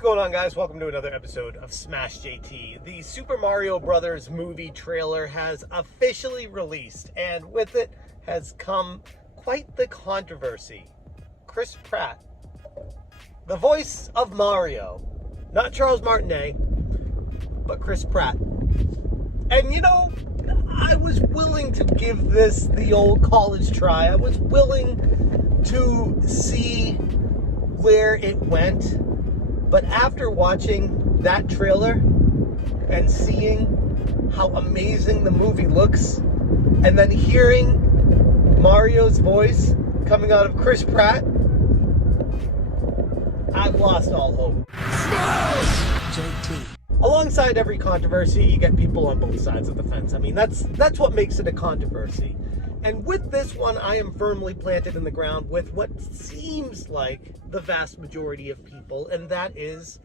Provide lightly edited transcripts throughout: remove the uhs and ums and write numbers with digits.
What's going on, guys? Welcome to another episode of Smash JT. The Super Mario Brothers movie trailer has officially released, and with it has come quite the controversy. Chris Pratt, the voice of Mario, not Charles Martinet, but Chris Pratt. And you know, I was willing to give this the old college try. I was willing to see where it went. But after watching that trailer and seeing how amazing the movie looks, and then hearing Mario's voice coming out of Chris Pratt, I've lost all hope. JT. Alongside every controversy, you get people on both sides of the fence. I mean, that's what makes it a controversy. And with this one, I am firmly planted in the ground with what seems like the vast majority of people, and that is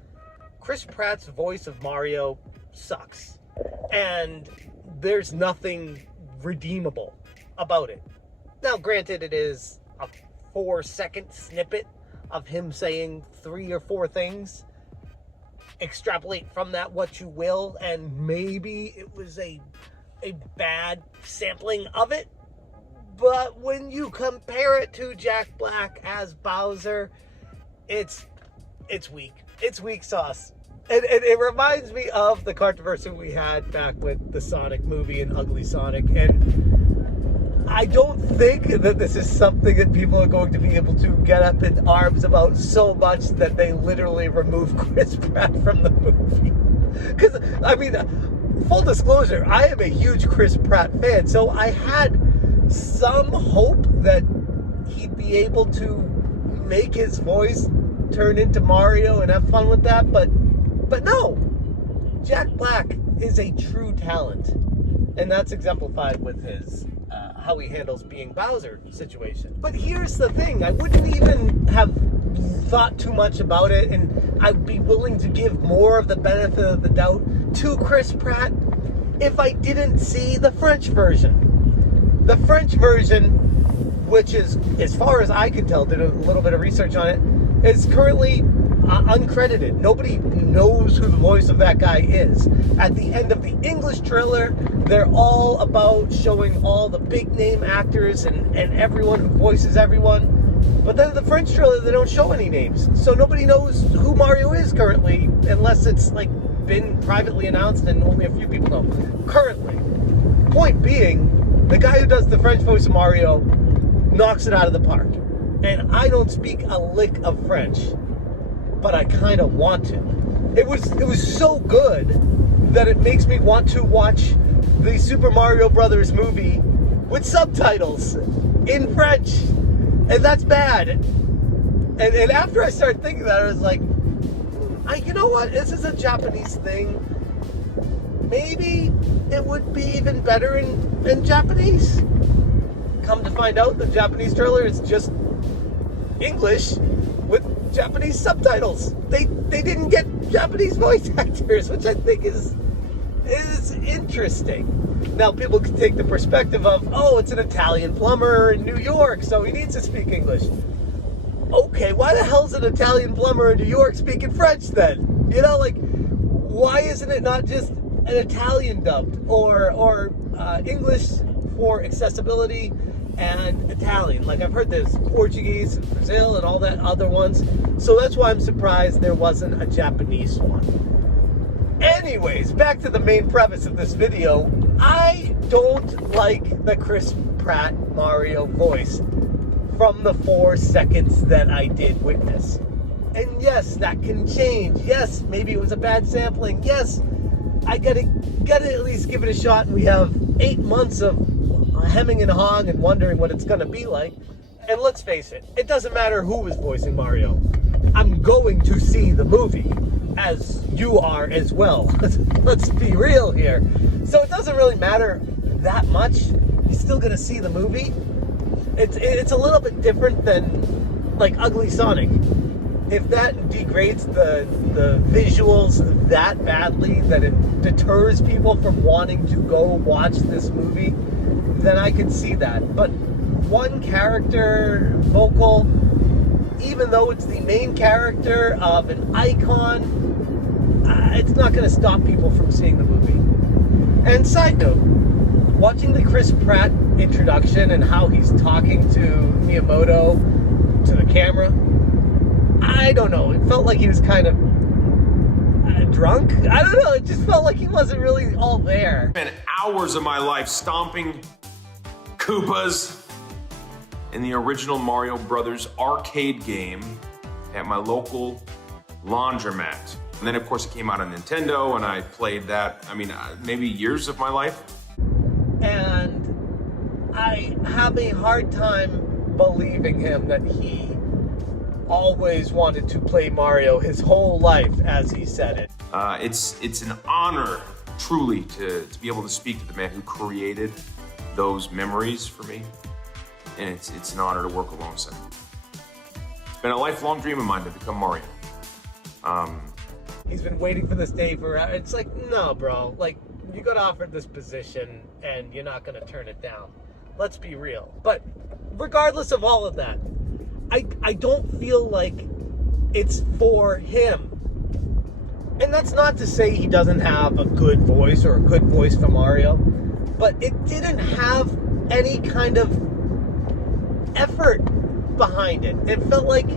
Chris Pratt's voice of Mario sucks. And there's nothing redeemable about it. Now, granted, it is a 4-second snippet of him saying 3 or 4 things. Extrapolate from that what you will, and maybe it was a bad sampling of it. But when you compare it to Jack Black as Bowser, it's weak. It's weak sauce. And it reminds me of the controversy we had back with the Sonic movie and Ugly Sonic. And I don't think that this is something that people are going to be able to get up in arms about so much that they literally remove Chris Pratt from the movie. Because, I mean, full disclosure, I am a huge Chris Pratt fan, so I had some hope that he'd be able to make his voice turn into Mario and have fun with that, but no. Jack Black is a true talent, and that's exemplified with his how he handles being Bowser situation. But here's the thing, I wouldn't even have thought too much about it, and I'd be willing to give more of the benefit of the doubt to Chris Pratt if I didn't see the French version. The French version, which is, as far as I could tell, did a little bit of research on it, is currently uncredited. Nobody knows who the voice of that guy is. At the end of the English trailer, they're all about showing all the big name actors and everyone who voices everyone. But then in the French trailer, they don't show any names. So nobody knows who Mario is currently, unless it's like been privately announced and only a few people know. Currently. Point being, the guy who does the French voice of Mario knocks it out of the park. And I don't speak a lick of French, but I kind of want to. It was so good that it makes me want to watch the Super Mario Brothers movie with subtitles in French. And that's bad. And after I started thinking that, I was like, you know what? This is a Japanese thing. Maybe it would be even better in Japanese. Come to find out, the Japanese trailer is just English with Japanese subtitles. They didn't get Japanese voice actors, which I think is interesting. Now, people can take the perspective of, oh, it's an Italian plumber in New York, so he needs to speak English. Okay, why the hell's an Italian plumber in New York speaking French then? You know, like, why isn't it not just an Italian dubbed or English for accessibility and Italian? Like, I've heard there's Portuguese, Brazil, and all that other ones. So that's why I'm surprised there wasn't a Japanese one. Anyways, back to the main premise of this video. I don't like the Chris Pratt Mario voice from the 4 seconds that I did witness. And yes, that can change. Yes, maybe it was a bad sampling. Yes, I gotta at least give it a shot, and we have 8 months of hemming and hawing and wondering what it's gonna be like. And let's face it, it doesn't matter who was voicing Mario. I'm going to see the movie, as you are as well. Let's be real here. So it doesn't really matter that much. You're still gonna see the movie. It's a little bit different than like Ugly Sonic. If that degrades the visuals that badly that it deters people from wanting to go watch this movie, then I can see that. But one character vocal even though it's the main character of an icon, it's not going to stop people from seeing the movie. And side note, watching the Chris Pratt introduction and how he's talking to Miyamoto, to the camera, I don't know, it felt like he was kind of drunk. I don't know, it just felt like he wasn't really all there. I spent hours of my life stomping Koopas in the original Mario Brothers arcade game at my local laundromat. And then of course it came out on Nintendo and I played that, maybe years of my life. And I have a hard time believing him that he always wanted to play Mario his whole life, as he said it. It's an honor, truly, to be able to speak to the man who created those memories for me. And it's an honor to work alongside him. It's been a lifelong dream of mine to become Mario. He's been waiting for this day forever. It's like, no, bro. Like, you got offered this position and you're not going to turn it down. Let's be real. But regardless of all of that, I don't feel like it's for him. And that's not to say he doesn't have a good voice or a good voice for Mario, but it didn't have any kind of effort behind it. It felt like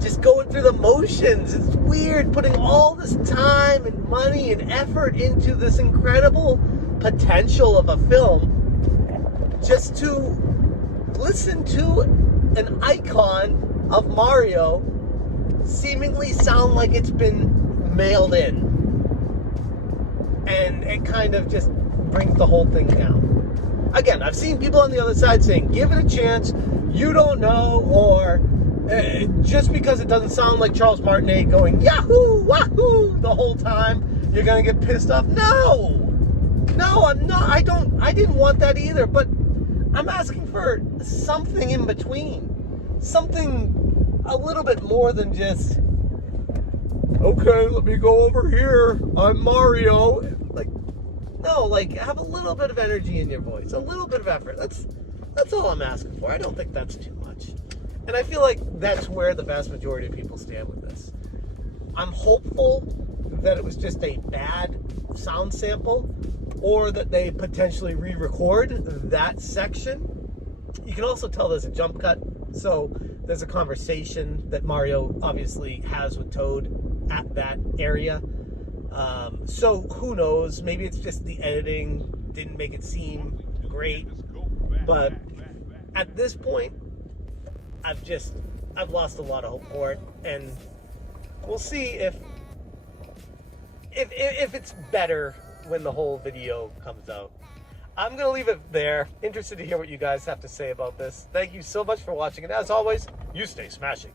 just going through the motions. It's weird putting all this time and money and effort into this incredible potential of a film just to listen to an icon of Mario seemingly sound like it's been mailed in. And it kind of just brings the whole thing down. Again, I've seen people on the other side saying, give it a chance, you don't know, or just because it doesn't sound like Charles Martinet going Yahoo, Wahoo the whole time, you're gonna get pissed off. No, I'm not. I didn't want that either, but I'm asking for something in between. Something a little bit more than just, okay, let me go over here, I'm Mario. Like, have a little bit of energy in your voice, a little bit of effort. That's all I'm asking for. I don't think that's too much. And I feel like that's where the vast majority of people stand with this. I'm hopeful that it was just a bad sound sample, or that they potentially re-record that section. You can also tell there's a jump cut, so there's a conversation that Mario obviously has with Toad at that area. So who knows, maybe it's just the editing didn't make it seem great, but at this point, I've lost a lot of hope for it, and we'll see if it's better when the whole video comes out. I'm gonna leave it there. Interested to hear what you guys have to say about this. Thank you so much for watching, and as always, you stay smashing.